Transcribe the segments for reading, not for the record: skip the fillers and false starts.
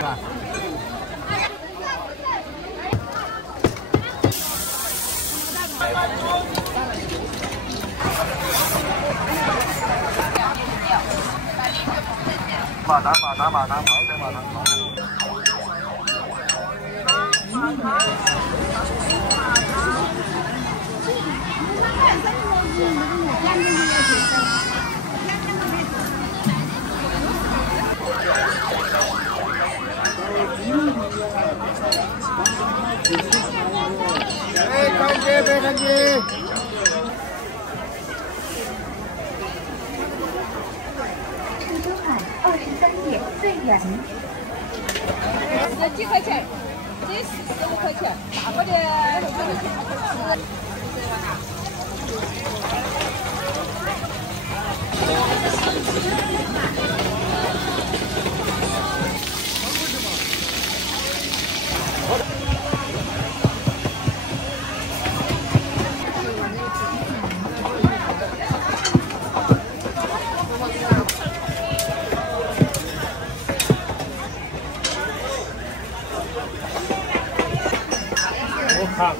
吧？马达，对马达。哎，看街，别看街。出州海23点最远。这几块钱，这15块钱，大个的我看。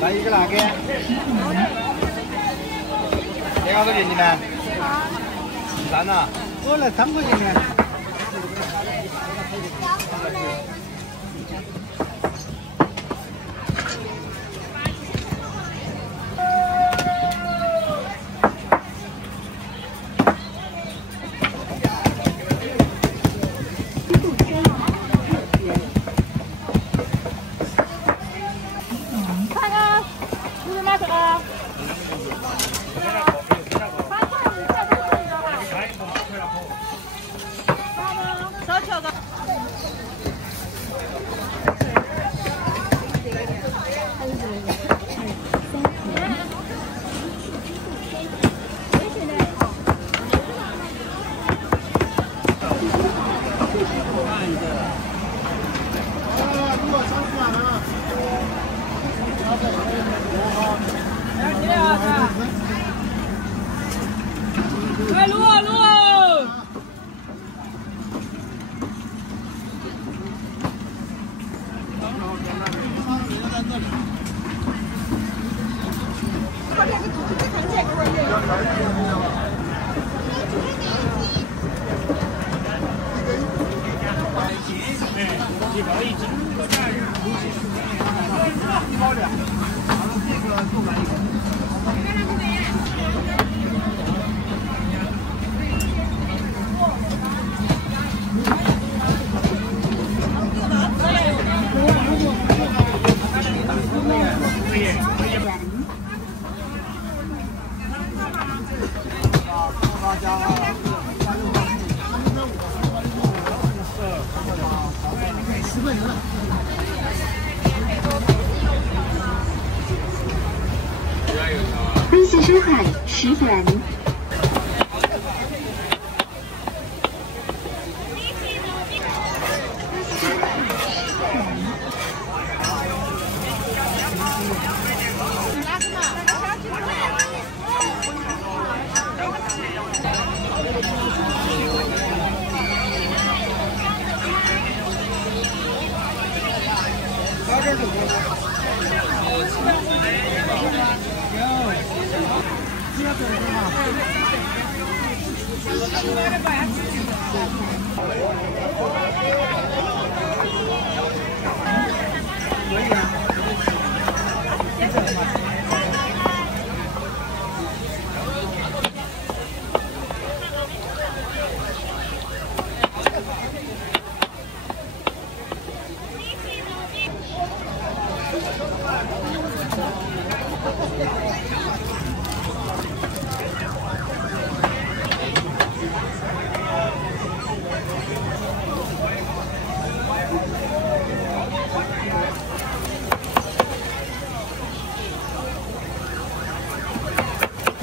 来一个哪个？这个多少钱呢？13呐。我来3块钱呢。快录啊录啊！微信收看10元。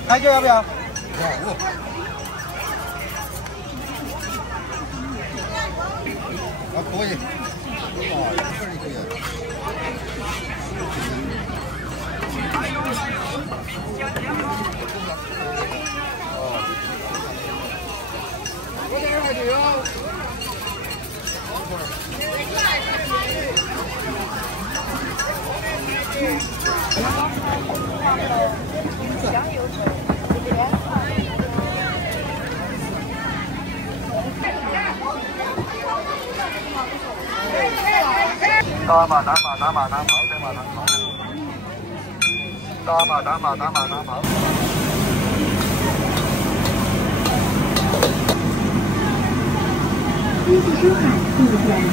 开酒要不要？可以。这里可以。我这边还就有。酱油头。 打马，打马，打马。谢谢收看5人。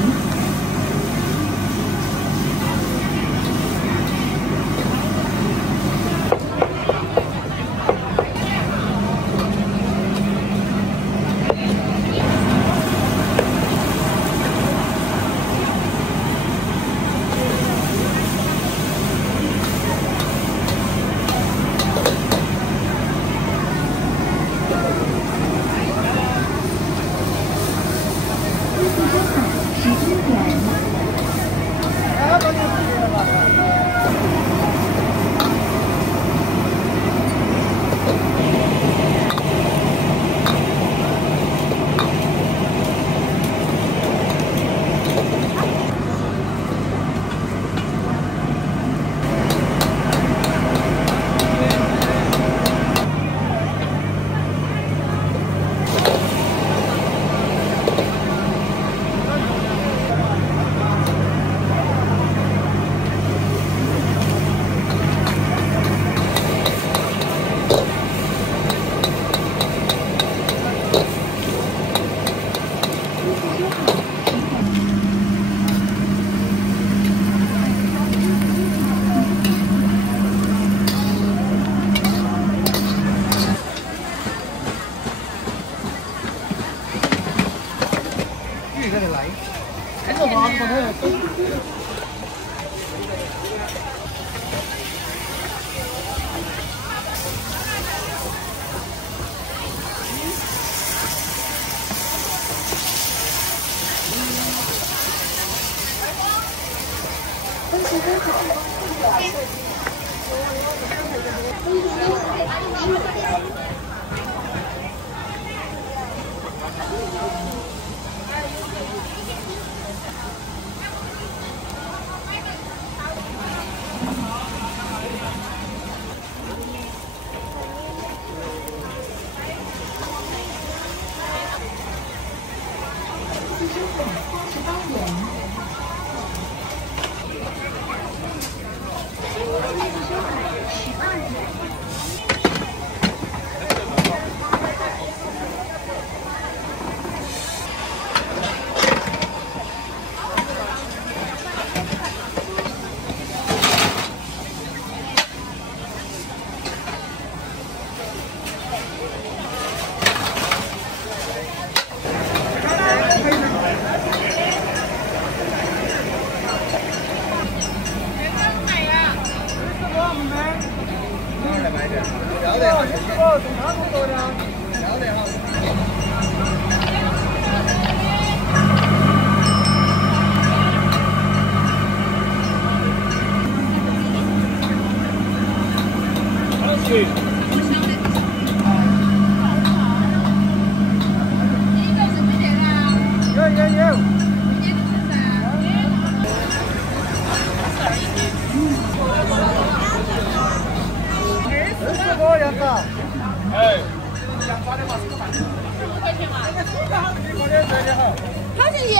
好便宜。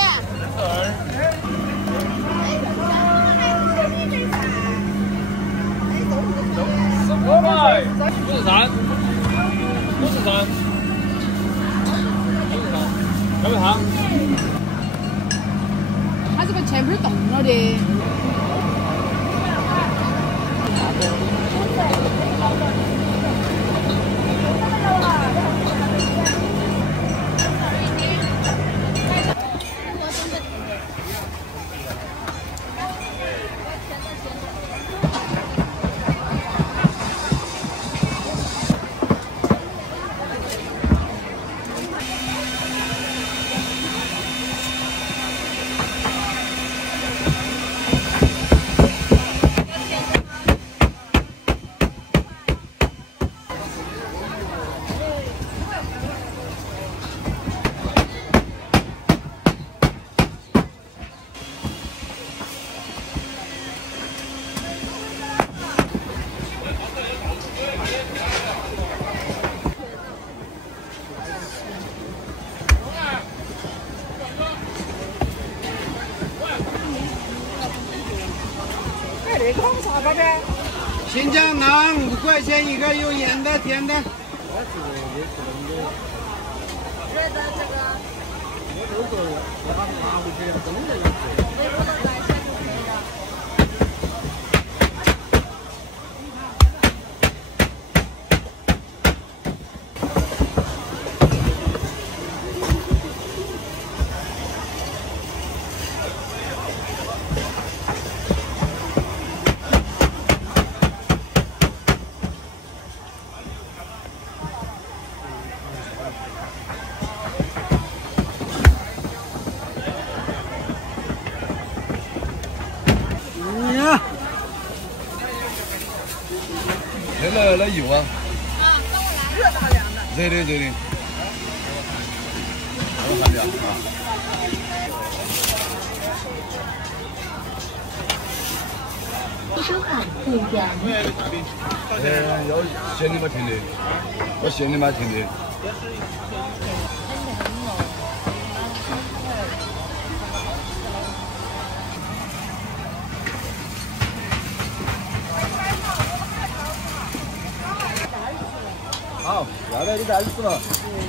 500，53，53，53，有没有糖？它这个前面动了的。这个好啥个的？新疆馕5块钱一个，有盐的、甜的。觉得这个。我把它拿回去，真的要吃。微波的来先就可以了。那油啊！热的还凉的？热的热的。我看见啊。收款会员。要咸的嘛甜的，要咸的嘛甜的。好，要得你带死了，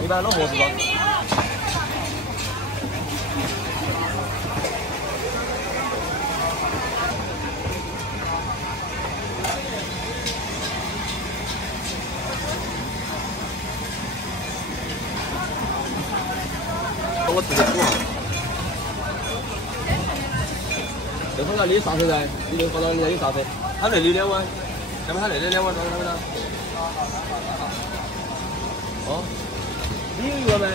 一般弄盒子装。我自己煮啊。这放到你啥车噻？你就放到你那有啥车？他那里2碗，下面他那里2碗装上没得？哦，你有1碗没？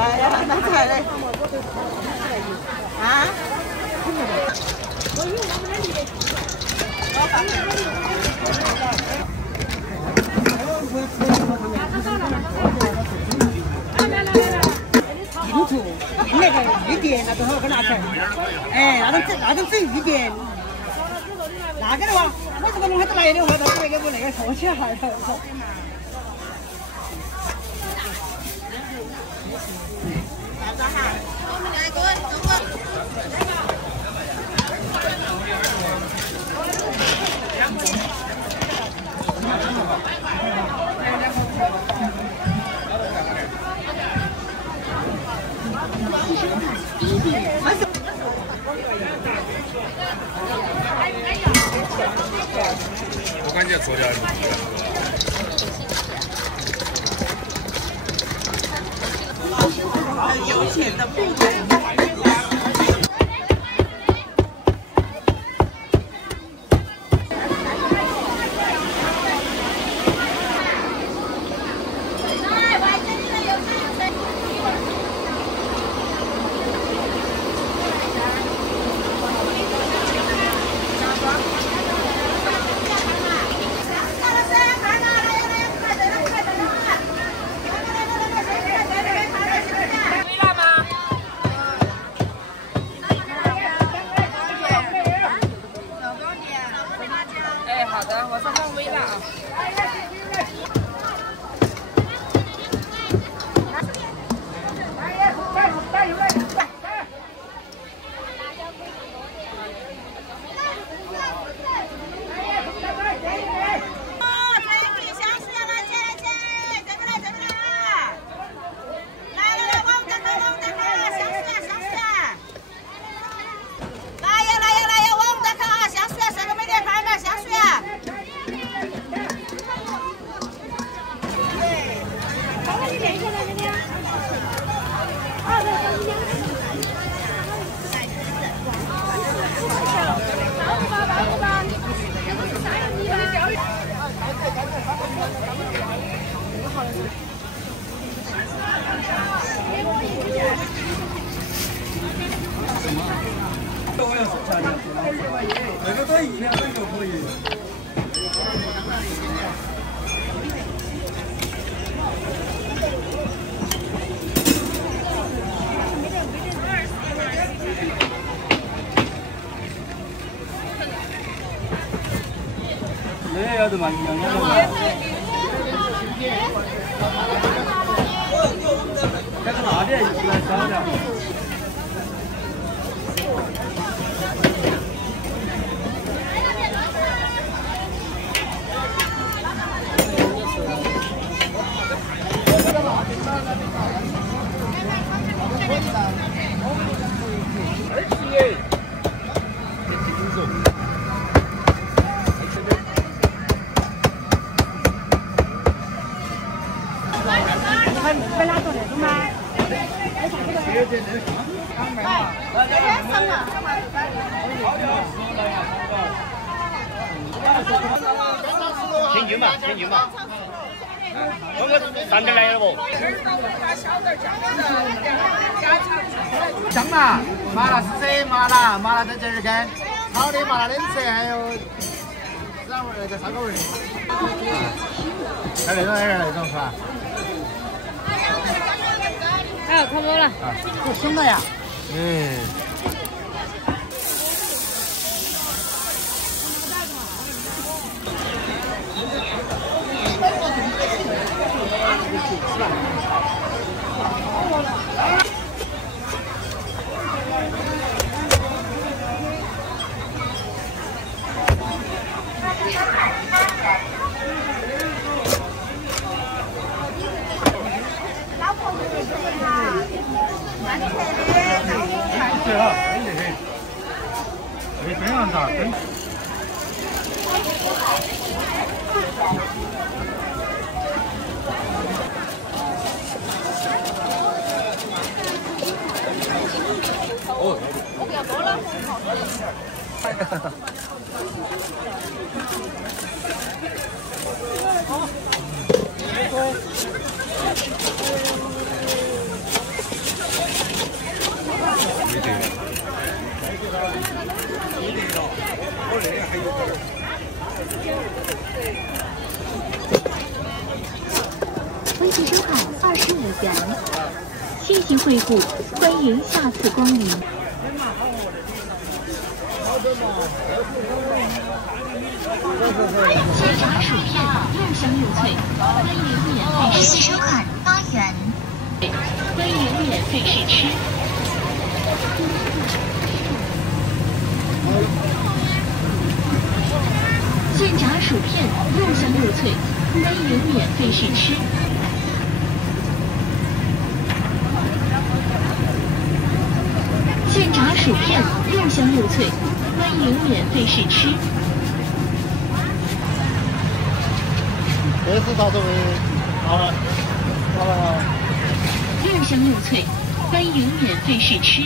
哎呀，拿菜嘞！啊？清楚，那个一点那多少个拿出来？哎，那种整一点。那个的话，我这个弄还来的话，到时候给我那个说起来了。我们两个中国。我感觉做掉有钱的不能。好的，我上微了啊。这个跟一两个就可以。那要得嘛，一样的。这个大点，来小点。没拿过来的吗？平均嘛，平均嘛。那个3点来了不？香麻、麻辣丝、麻辣的这儿根，炒的麻辣冷吃，还有那个烧烤味的。还有那种是吧？哎，差不多了。够凶的呀。嗯。对了，可以可以。你这样子，跟。哦。我比较多了。没对。元。谢谢惠顾，欢迎下次光临。现炸薯片又香又脆，欢迎免费试吃。收款8元。欢迎免费试吃。现炸薯片又香又脆，欢迎免费试吃。现炸薯片又香又脆，欢迎免费试吃。这是啥子味？又香又脆，欢迎免费试吃。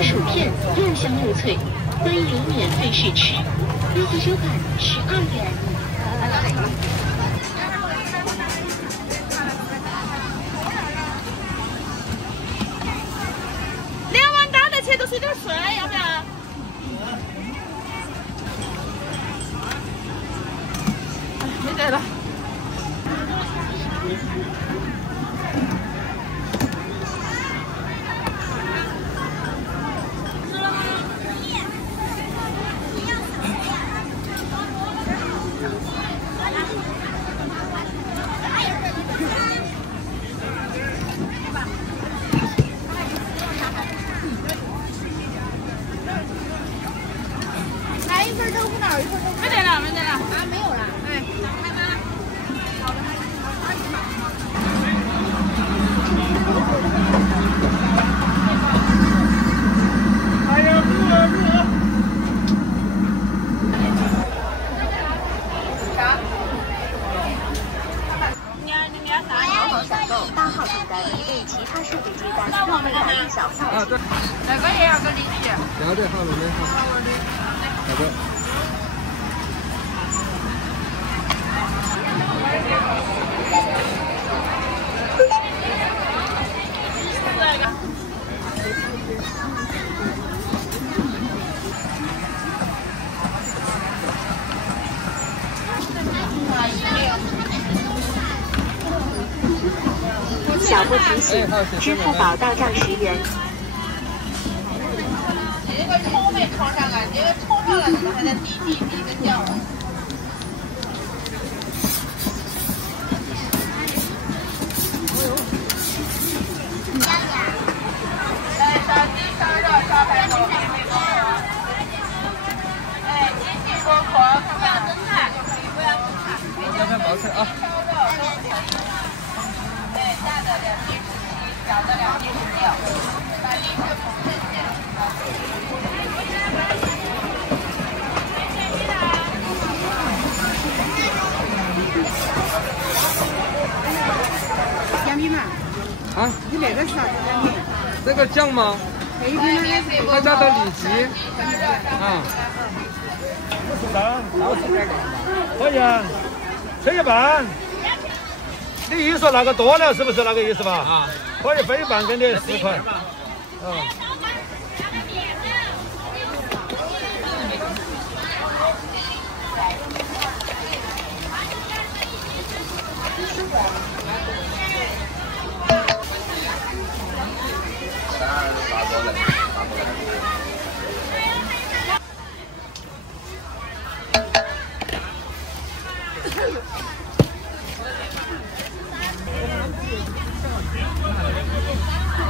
薯片又香又脆，欢迎免费试吃。立即收款12元。2碗打得起都是有点水，要不要？没得了。来一份豆腐脑，一份豆腐。没得了，没得了。啊，没有了。哎，看看。好的。哎呀，不了。8号订单已被其他设备接单，6倍返利小票。对，那个也要个零钱。要得，好，明天好。好的。小布提醒：支付宝到账10元。这个葱没烤上来，这个葱上来怎么还在滴滴滴的叫？来，烧鸡、烧肉、烧排骨，哎，鸡腿、锅壳，不要蒸菜，不要蒸菜，要看薄菜啊。对，大的2.17，小的2.16，把鸡腿补正线。姜饼嘛？啊？你那个是啥子姜饼？这个酱吗？黑饼呢？它叫做里脊。啊。好像吃一半。你意思说那个多了，是不是那个意思吧？啊。可以分一半给你10块。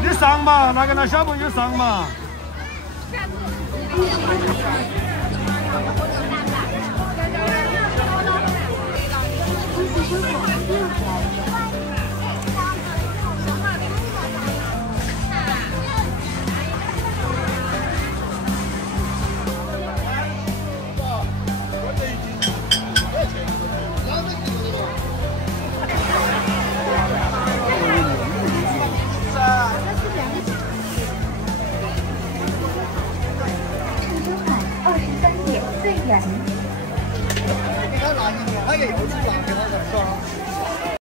你上嘛，那个那小朋友上嘛。23.4元。给他拿一点，他也有去拿给他的，是吧？